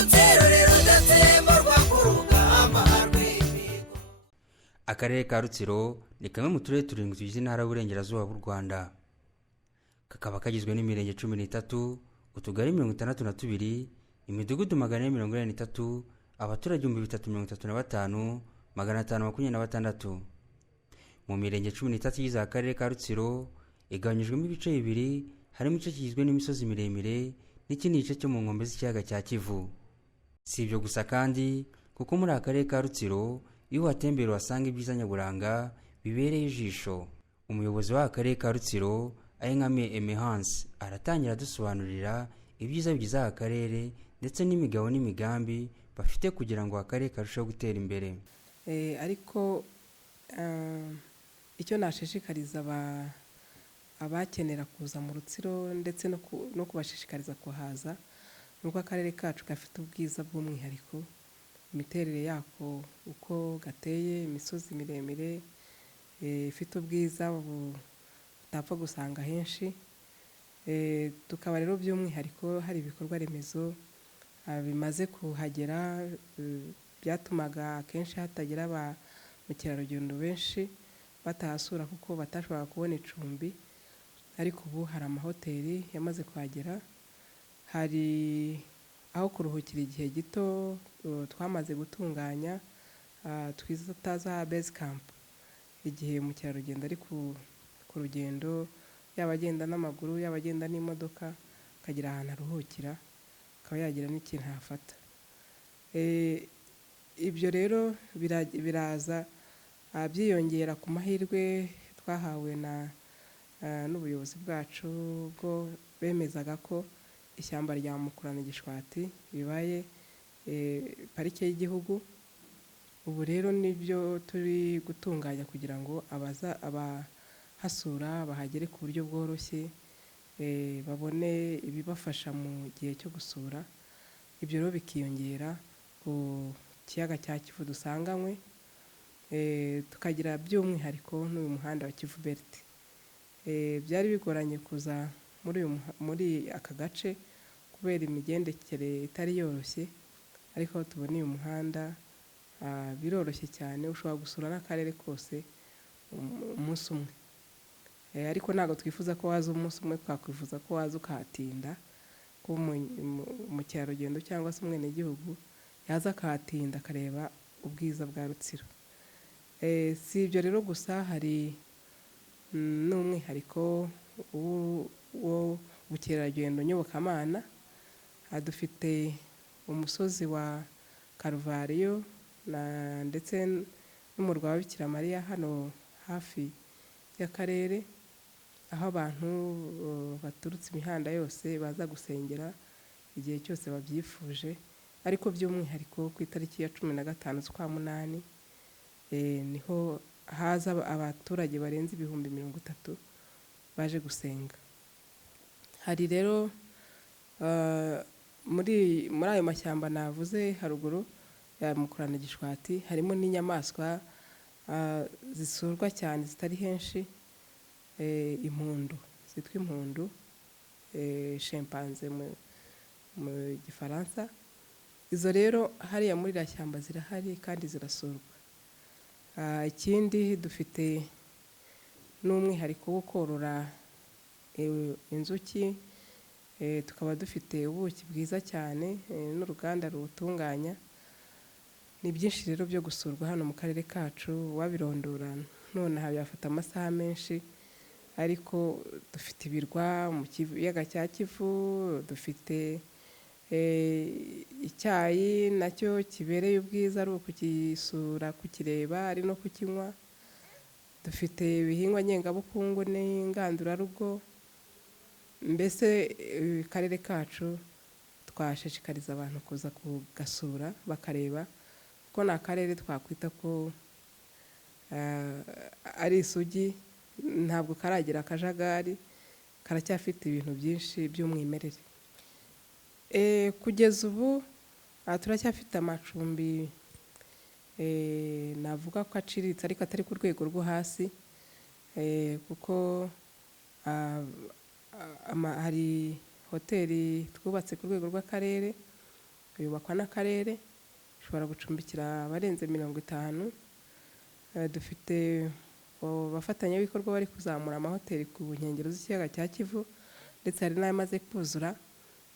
Rutsiro rudatsembarwa ku rugamba rw'imihigo. Akarere ka Rutsiro ni kamwe mu turere turindwi tugize intara y'Uburengerazuba bw'u Rwanda. Kakaba kagizwe n'imirenge 13, utugari 62, imidugudu 443, abaturage 335 526. Mu mirenge 13 igize akarere ka Rutsiro igabanyijwemo ibice bibiri, harimo igice kigizwe n'imisozi miremire n'ikindi gice cyo mu nkombe z'ikiyaga cya Kivu. Si ibyo gusa kandi kuko muri akarere ka Rutsiro iyo watembera wasanga ibyiza nyaburanga bibereye ijisho. Umuyobozi w'akarere ka Rutsiro Kamwe Emehansi aratangira dusobanurira ibyiza bigize akarere ndetse n'imigabo n'imigambi bafite kugira ngo akarere karusheho gutera imbere. Ariko icyo nashishikariza abakenera kuza mu Rutsiro ndetse no kubashishikariza kuhaza nuko akarere kacu gafite ubwiza bw'umwihariko, imiterere yako uko gateye, imisozi miremire ifite ubwiza utapfa gusanga henshi. Tukaba rero by'umwihariko hari ibikorwa remezo bimaze kuhagera byatumaga kenshi hatagira ba mukerarugendo benshi batahasura kuko batashobora kubona icumbi, ariko ubu hari amahoteli yamaze kuhagera, hari aho kuruhukira igihe gito twamaze gutunganya twitaza base camp. Igihe mukerarugendo ari ku rugendo, yaba agenda n'amaguru yaba agenda n'imodoka, akagira ahantu aruhukira akaba yagira n'ikintu hafata. Ibyo rero biraza byiyongera ku mahirwe twahawe n'ubuyobozi bwacu bwo bemezaga ko ishyamba rya Mukura na Gishwati bibaye pariki y'igihugu. Ubu rero nibyo turi gutunganya kugira ngo abahasura bahagere ku buryo bworoshye, babone ibibafasha mu gihe cyo gusura. Ibyo rero bikiyongera ku kiyaga cya Kivu dusanganywe, tukagira by'umwihariko n'uyu muhanda wa Kivu Belt. Byari bigoranye kuza muri aka gace kubera imigendekere itari yoroshye, ariko tubona uyu muhanda biroroshye cyane, ushobora gusura n'akarere kose umunsi umwe. Ariko ntabwo twifuza ko waza umunsi umwe, twakwifuza ko waza ukahatinda, ko umukerarugendo cyangwa se umwenegihugu yaza akahatinda akareba ubwiza bwa Rutsiro. Si ibyo rero gusa, hari n'umwihariko w'ubukerarugendo nyobokamana. Dufite umusozi wa Karuvariyo ndetse n'umurwa wa Bikira Mariya hano hafi y'akarere, aho abantu baturutse imihanda yose baza gusengera igihe cyose babyifuje. Ariko by'umwihariko ku itariki ya 15 z'ukwa munani niho haza abaturage barenze 30,000 baje gusenga. Hari rero muri ayo mashyamba navuze haruguru ya Mukura na Gishwati harimo n'inyamaswa zisurwa cyane zitari henshi, impundu zitwa impundu, chimpanze mu Gifaransa. Izo rero hariya muri iriya shyamba zirahari kandi zirasurwa. Ikindi dufite n'umwihariko wo korora inzuki, tukaba dufite ubuki bwiza cyane n'uruganda rubutunganya. Ni byinshi rero byo gusurwa hano mu karere kacu, wabirondora none byafata amasaha menshi. Ariko dufite ibirwa mu kiyaga cya Kivu, dufite icyayi nacyo kibereye ubwiza, ari ukukisura kukireba ari no kukinywa. Dufite ibihingwa ngengabukungu n'ingandurarugo. Mbese akarere kacu twashishikariza abantu kuza kugasura bakareba, ko ni akarere twakwita ko ari isugi, ntabwo karagira akajagari, karacyafite ibintu byinshi by'umwimerere. Kugeza ubu turacyafite amacumbi navuga ko aciriritse ariko atari ku rwego rwo hasi, kuko hari hoteli twubatse ku rwego rw'akarere yubakwa n'akarere, ishobora gucumbikira abarenze 50. Dufite abafatanyabikorwa bari kuzamura amahoteli ku nkengero z'ikiyaga cya Kivu, ndetse hari n'ayamaze kuzura,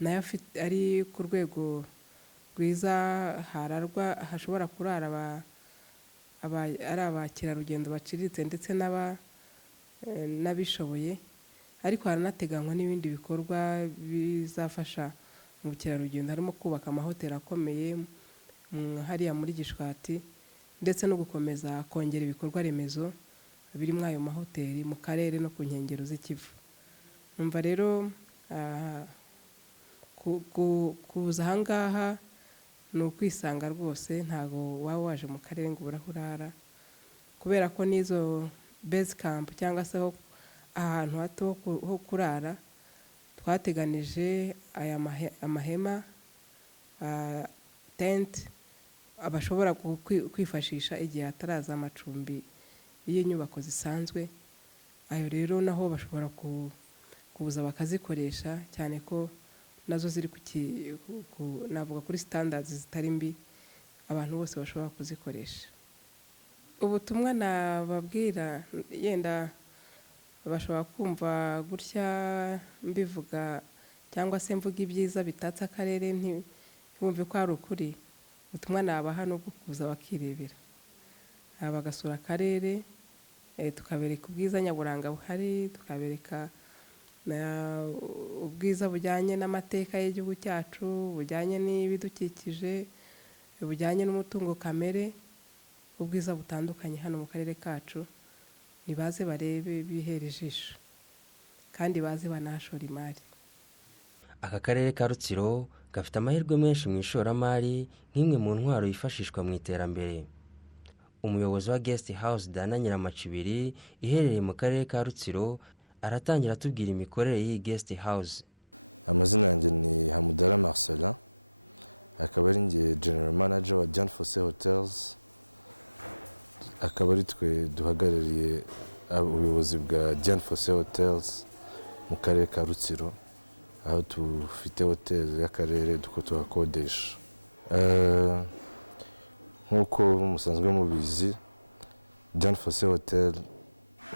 nayo ari ku rwego rwiza, hararwa hashobora kurara ari abakerarugendo baciriritse ndetse n'abishoboye. Ariko haranateganywa n'ibindi bikorwa bizafasha mu bukerarugendo, harimo kubaka amahoteli akomeye hariya muri Gishwati, ndetse no gukomeza kongera ibikorwa remezo biri muri ayo mahoteli mu karere no ku nkengero z'ikivu. Numva rero kuza ahangaha ni ukwisanga rwose, ntago waba waje mu karere ngo ubure aho urara, kubera ko n'izo base camp cyangwa se ahantu hato ho kurara twateganije aya amahema tent abashobora kwifashisha igihe hataraza amacumbi y'inyubako zisanzwe. Ayo rero naho bashobora kuza bakazikoresha, cyane ko nazo ziri navuga kuri standards zitari mbi, abantu bose bashobora kuzikoresha. Ubutumwa nababwira, yenda bashobora kumva gutya mbivuga cyangwa se mvuga ibyiza bitatse akarere, ntibumve ko ari ukuri. Ubutumwa nabaha no kuza bakirebera, bagasura akarere, tukabereka ubwiza nyaburanga buhari, tukabereka ubwiza bujyanye n'amateka y'igihugu cyacu, bujyanye n'ibidukikije, bujyanye n'umutungo kamere, ubwiza butandukanye hano mu karere kacu. Nibaze barebe, bihere ijisho, kandi baze banahashora imari. Aka karere ka Rutsiro gafite amahirwe menshi mu ishoramari nk'imwe mu ntwaro yifashishwa mu iterambere. Umuyobozi wa guest house Dana Nyiramacibiri iherereye mu karere ka Rutsiro aratangira atubwira imikorere y'iyi guest house. Amazina yanjye ni Hamudara Marcelin, akaba ari nge General Manager wa Dian Fosse Hotels, akaba ari twe duhagarariye ubuyobozi bwa Dian Fosse Hotels mu karere ka Rutsiro, aho tufite hoteli y'akarere tuhakodesha. Nk'uko musanzwe mubizi, Dian Fosse Hotel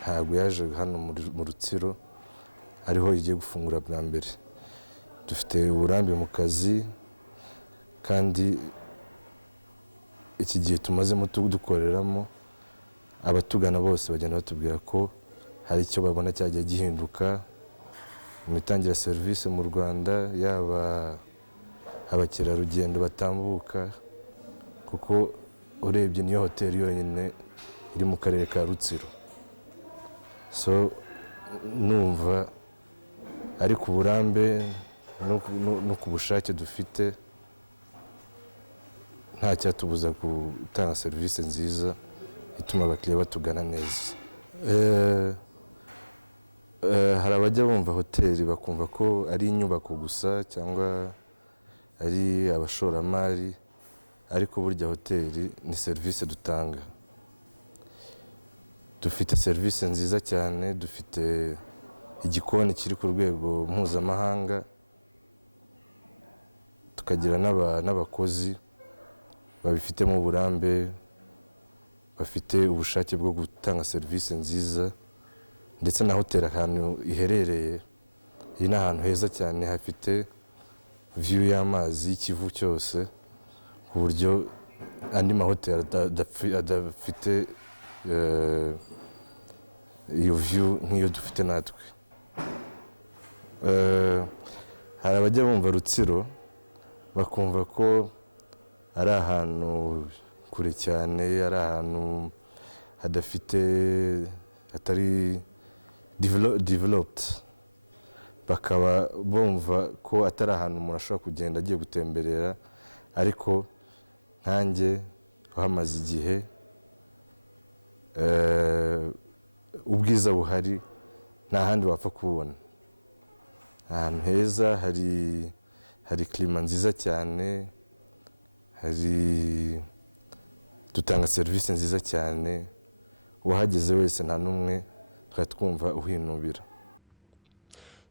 ntabwo yaje hano mu Rutsiro ariho igiye gufungura bwa mbere. Dufite uburambe mu kazi, kandi iki gihe tumazemo dukoreramo, abatugana bose bagenda batubwira ko hari icyo babona cyagiye gihinduka mu itangira serivisi mu Rwanda, yaba abakerarugendo batambuka, kuko urebye niyo hoteli yonyine iri mu karere ka Rutsiro. So numva ari ku burambe no ku bushake dufite, nta cyatubuza gutanga serivisi nziza ituma abakiriya batugana neza. Hari abajya bumva hoteli bakumva ko ari inyubako gusa cyangwa ari abashoramari, ariko burya hoteli ni serivisi dutanga. Dufite serivisi nziza cyane, dufite igikoni kiri ku rwego mpuzamahanga, tukagira n'abakozi babifitemo uburambe, bafite ubushake bwo gutanga serivisi nziza. Ndetse na hoteli ahantu iherereye, iri n'ahantu heza cyane, hafite view y'amazi y'ikivu cyose, ku buryo andi mahoteli adafite iyo view nk'iyo dufite natwe. Hari abajya bumva Rutsiro bakumva ko ari ahantu kure cyane, ari ahantu hatari developed, bakaba bumva ko atari ahantu umuntu ashobora kugenda agiye gutemberera. Ariko nkanjye uhamaze igihe, ubwiza buhari nta handi wapfa kubona. Ahantu heza, hari klima nziza cyane, dutanga serivisi nziza cyane, uwahageze wese nta n'umwe twumva uhinubira.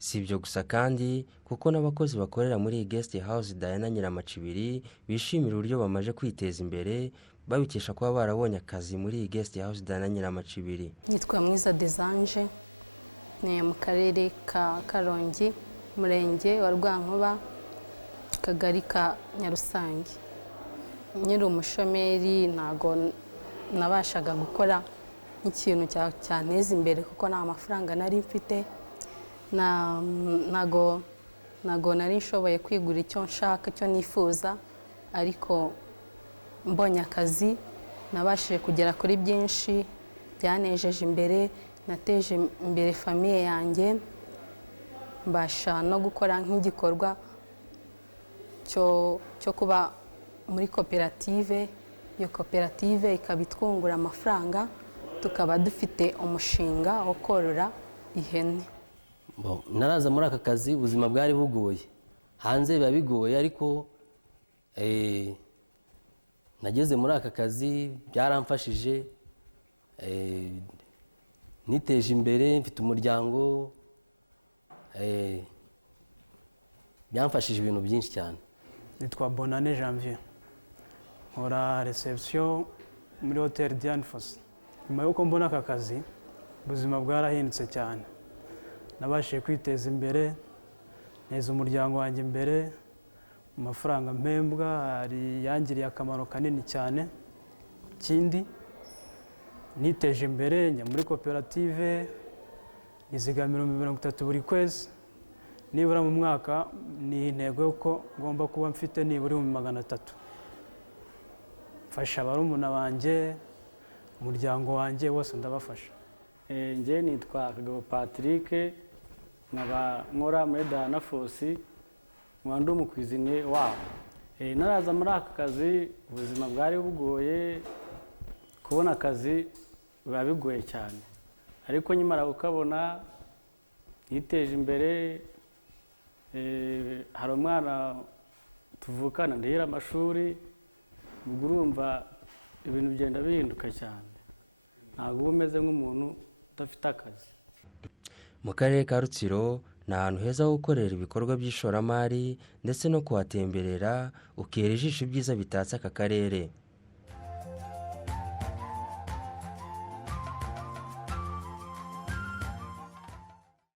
Si ibyo gusa kandi kuko n'abakozi bakorera muri iyi guest house Diana Nyiramacibiri bishimira uburyo bamaze kwiteza imbere babikesha kuba barabonye akazi muri iyi guest house Diana Nyiramacibiri. Nitwa Mwiza Desanje, ni mu karere ka Karongi, murenge wa Rwankuba, kagari ka Nyarusange. Nyiri umushomeri ntago nabashaga gukora ikintu cyanteza imbere kuko nta mafaranga nari mfite, ntago nari nshoboye kwigura icyo nshaka icyo nifuza, ariko mbonye akazi nabashije kugera kuri byinshi byanejeje imbere, nateje imbere famiye yanjye, mbasha no gukora nk'igikorwa cyo kuba muri koperative. Iyo koperative ikaba itwungura amafaranga, tukaba dufite umushinga wo korora ihene. Naraza muri aka kazi ubuzima bwari bugoye, hanze biba bigoye, ariko nageze muri aka kazi byaramfashije, niteje imbere, mfite umuryango, byamfashije ibintu byinshi cyane. Nitwa Bonane Janvier, nkora reception muri Hotel Diane Fosse. Nyuma yuko mbona aka kazi ubuzima bwarahindutse cyane, nabashije kwiteza imbere, neza umuryango wanjye imbere, amafaranga mpembwa yangiriye akamaro kanini cyane. Ikindi niteje imbere, njya muri koperative, nizigamira 30 buri kwezi, nibura mu mwaka ni intego yuko ngomba kuba mfite nibura 300. Mfasha barumuna banjye, umuryango wanjye wose ndabafasha. Nje nitwa Kagabo Patrick, nkora muri Diana Fosse, ndi umukwizine wabo. Naraza muri aka kazi ubuzima bwari bugoye, kubona akazi biba bigoye cyane, ariko nyimara gukabona niteje imbere. Hari umwana tuvukana ndihira amashuri, ubwo urumva ibintu bigenda bihinduka cyane, ntabwo uba umeze nk'umuntu udafite akazi. Mu karere ka Rutsiro ni ahantu heza ho gukorera ibikorwa by'ishoramari ndetse no kuhatemberera ukera ijisho ibyiza bitatse aka karere.